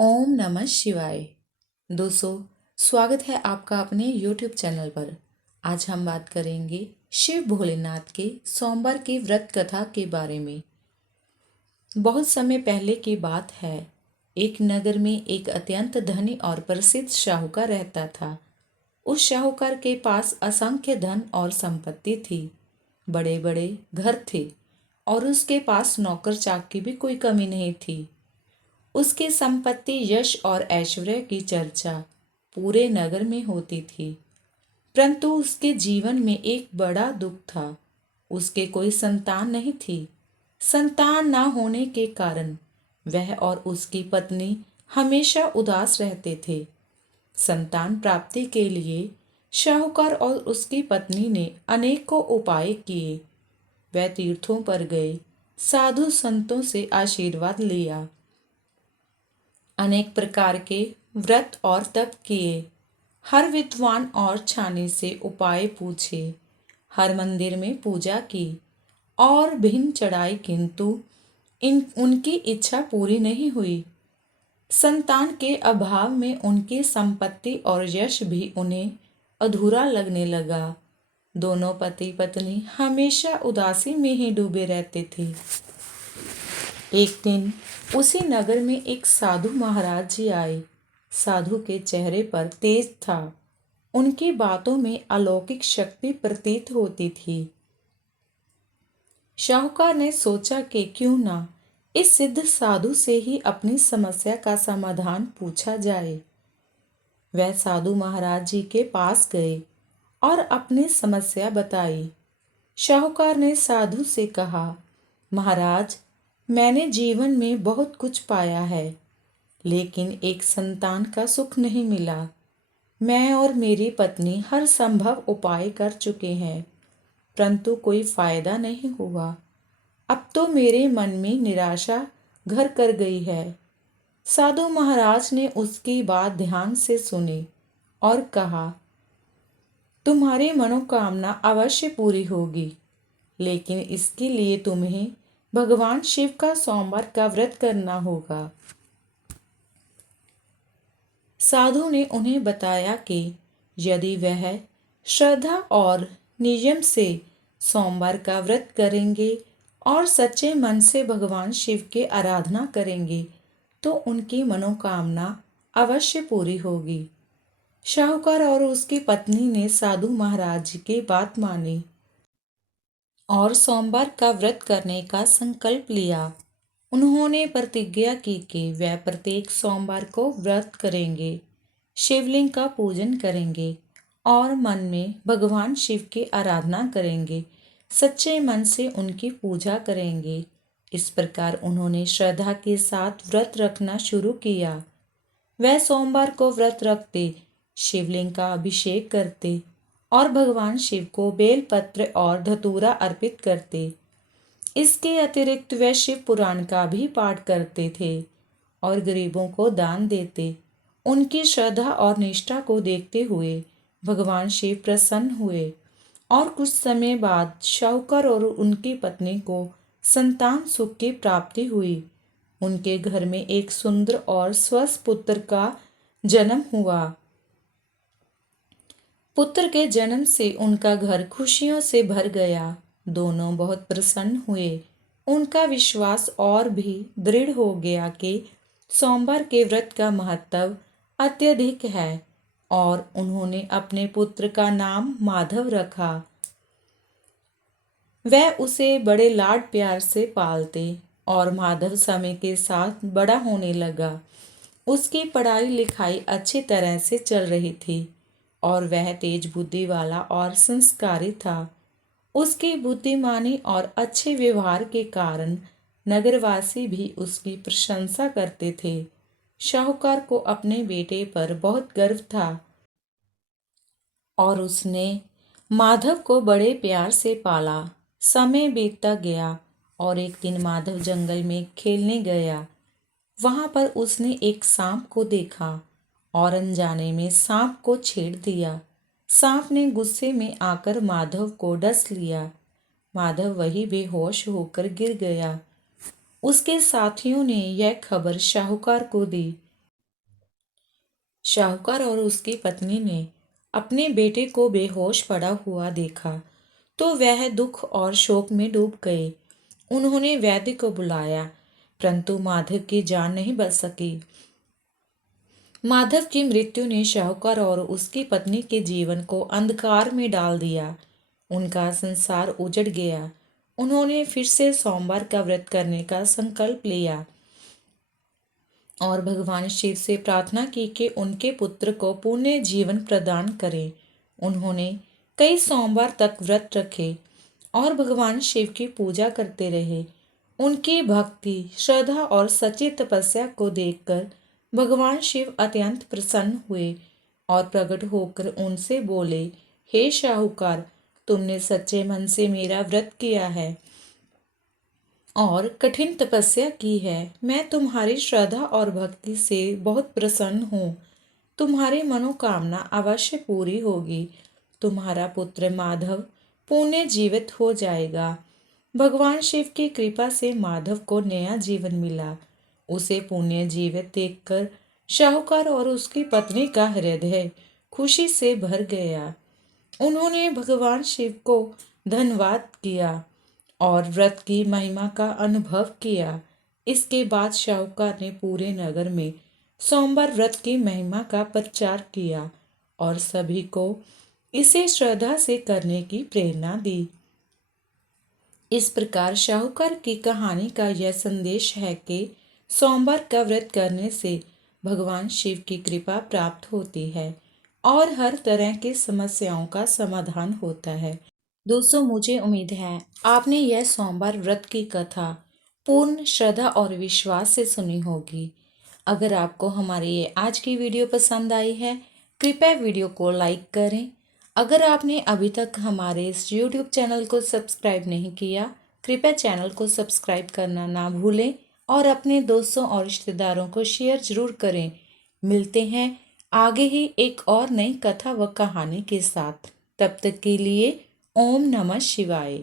ओम नमः शिवाय। दोस्तों, स्वागत है आपका अपने YouTube चैनल पर। आज हम बात करेंगे शिव भोलेनाथ के सोमवार की व्रत कथा के बारे में। बहुत समय पहले की बात है। एक नगर में एक अत्यंत धनी और प्रसिद्ध शाहूकार रहता था। उस शाहूकार के पास असंख्य धन और संपत्ति थी। बड़े बड़े घर थे और उसके पास नौकर चाकर की भी कोई कमी नहीं थी। उसकी संपत्ति, यश और ऐश्वर्य की चर्चा पूरे नगर में होती थी। परंतु उसके जीवन में एक बड़ा दुख था। उसके कोई संतान नहीं थी। संतान ना होने के कारण वह और उसकी पत्नी हमेशा उदास रहते थे। संतान प्राप्ति के लिए शाहूकार और उसकी पत्नी ने अनेकों उपाय किए। वह तीर्थों पर गए, साधु संतों से आशीर्वाद लिया, अनेक प्रकार के व्रत और तप किए, हर विद्वान और छानी से उपाय पूछे, हर मंदिर में पूजा की और भिन्न चढ़ाई, किंतु उनकी इच्छा पूरी नहीं हुई। संतान के अभाव में उनकी संपत्ति और यश भी उन्हें अधूरा लगने लगा। दोनों पति पत्नी हमेशा उदासी में ही डूबे रहते थे। एक दिन उसी नगर में एक साधु महाराज जी आए। साधु के चेहरे पर तेज था। उनकी बातों में अलौकिक शक्ति प्रतीत होती थी। शाहूकार ने सोचा कि क्यों ना इस सिद्ध साधु से ही अपनी समस्या का समाधान पूछा जाए। वह साधु महाराज जी के पास गए और अपनी समस्या बताई। शाहूकार ने साधु से कहा, महाराज, मैंने जीवन में बहुत कुछ पाया है, लेकिन एक संतान का सुख नहीं मिला। मैं और मेरी पत्नी हर संभव उपाय कर चुके हैं, परंतु कोई फायदा नहीं हुआ। अब तो मेरे मन में निराशा घर कर गई है। साधु महाराज ने उसकी बात ध्यान से सुनी और कहा, तुम्हारी मनोकामना अवश्य पूरी होगी, लेकिन इसके लिए तुम्हें भगवान शिव का सोमवार का व्रत करना होगा। साधु ने उन्हें बताया कि यदि वह श्रद्धा और नियम से सोमवार का व्रत करेंगे और सच्चे मन से भगवान शिव की आराधना करेंगे तो उनकी मनोकामना अवश्य पूरी होगी। शाहूकार और उसकी पत्नी ने साधु महाराज की बात मानी और सोमवार का व्रत करने का संकल्प लिया। उन्होंने प्रतिज्ञा की कि वह प्रत्येक सोमवार को व्रत करेंगे, शिवलिंग का पूजन करेंगे और मन में भगवान शिव की आराधना करेंगे, सच्चे मन से उनकी पूजा करेंगे। इस प्रकार उन्होंने श्रद्धा के साथ व्रत रखना शुरू किया। वह सोमवार को व्रत रखते, शिवलिंग का अभिषेक करते और भगवान शिव को बेलपत्र और धतूरा अर्पित करते। इसके अतिरिक्त वे शिव पुराण का भी पाठ करते थे और गरीबों को दान देते। उनकी श्रद्धा और निष्ठा को देखते हुए भगवान शिव प्रसन्न हुए और कुछ समय बाद शाहूकार और उनकी पत्नी को संतान सुख की प्राप्ति हुई। उनके घर में एक सुंदर और स्वस्थ पुत्र का जन्म हुआ। पुत्र के जन्म से उनका घर खुशियों से भर गया। दोनों बहुत प्रसन्न हुए। उनका विश्वास और भी दृढ़ हो गया कि सोमवार के व्रत का महत्व अत्यधिक है और उन्होंने अपने पुत्र का नाम माधव रखा। वह उसे बड़े लाड प्यार से पालते और माधव समय के साथ बड़ा होने लगा। उसकी पढ़ाई लिखाई अच्छी तरह से चल रही थी और वह तेज बुद्धि वाला और संस्कारी था। उसकी बुद्धिमानी और अच्छे व्यवहार के कारण नगरवासी भी उसकी प्रशंसा करते थे। शाहूकार को अपने बेटे पर बहुत गर्व था और उसने माधव को बड़े प्यार से पाला। समय बीतता गया और एक दिन माधव जंगल में खेलने गया। वहां पर उसने एक सांप को देखा और अनजाने में सांप को छेड़ दिया। सांप ने गुस्से में आकर माधव को डस लिया। माधव वही बेहोश होकर गिर गया। उसके साथियों ने यह खबर शाहूकार को दी। शाहूकार और उसकी पत्नी ने अपने बेटे को बेहोश पड़ा हुआ देखा तो वह दुख और शोक में डूब गए। उन्होंने वैद्य को बुलाया, परंतु माधव की जान नहीं बच सकी। माधव की मृत्यु ने शाहूकार और उसकी पत्नी के जीवन को अंधकार में डाल दिया। उनका संसार उजड़ गया। उन्होंने फिर से सोमवार का व्रत करने का संकल्प लिया और भगवान शिव से प्रार्थना की कि उनके पुत्र को पुण्य जीवन प्रदान करें। उन्होंने कई सोमवार तक व्रत रखे और भगवान शिव की पूजा करते रहे। उनकी भक्ति, श्रद्धा और सच्ची तपस्या को देखकर भगवान शिव अत्यंत प्रसन्न हुए और प्रकट होकर उनसे बोले, हे शाहूकार, तुमने सच्चे मन से मेरा व्रत किया है और कठिन तपस्या की है। मैं तुम्हारी श्रद्धा और भक्ति से बहुत प्रसन्न हूँ। तुम्हारी मनोकामना अवश्य पूरी होगी। तुम्हारा पुत्र माधव पुण्य जीवित हो जाएगा। भगवान शिव की कृपा से माधव को नया जीवन मिला। उसे पुण्य जीवित देखकर शाहूकार और उसकी पत्नी का हृदय खुशी से भर गया। उन्होंने भगवान शिव को धन्यवाद किया और व्रत की महिमा का अनुभव किया। इसके बाद शाहूकार ने पूरे नगर में सोमवार व्रत की महिमा का प्रचार किया और सभी को इसे श्रद्धा से करने की प्रेरणा दी। इस प्रकार शाहूकार की कहानी का यह संदेश है कि सोमवार का व्रत करने से भगवान शिव की कृपा प्राप्त होती है और हर तरह की समस्याओं का समाधान होता है। दोस्तों, मुझे उम्मीद है आपने यह सोमवार व्रत की कथा पूर्ण श्रद्धा और विश्वास से सुनी होगी। अगर आपको हमारी ये आज की वीडियो पसंद आई है, कृपया वीडियो को लाइक करें। अगर आपने अभी तक हमारे इस YouTube चैनल को सब्सक्राइब नहीं किया, कृपया चैनल को सब्सक्राइब करना ना भूलें और अपने दोस्तों और रिश्तेदारों को शेयर जरूर करें। मिलते हैं आगे ही एक और नई कथा व कहानी के साथ। तब तक के लिए ओम नमः शिवाय।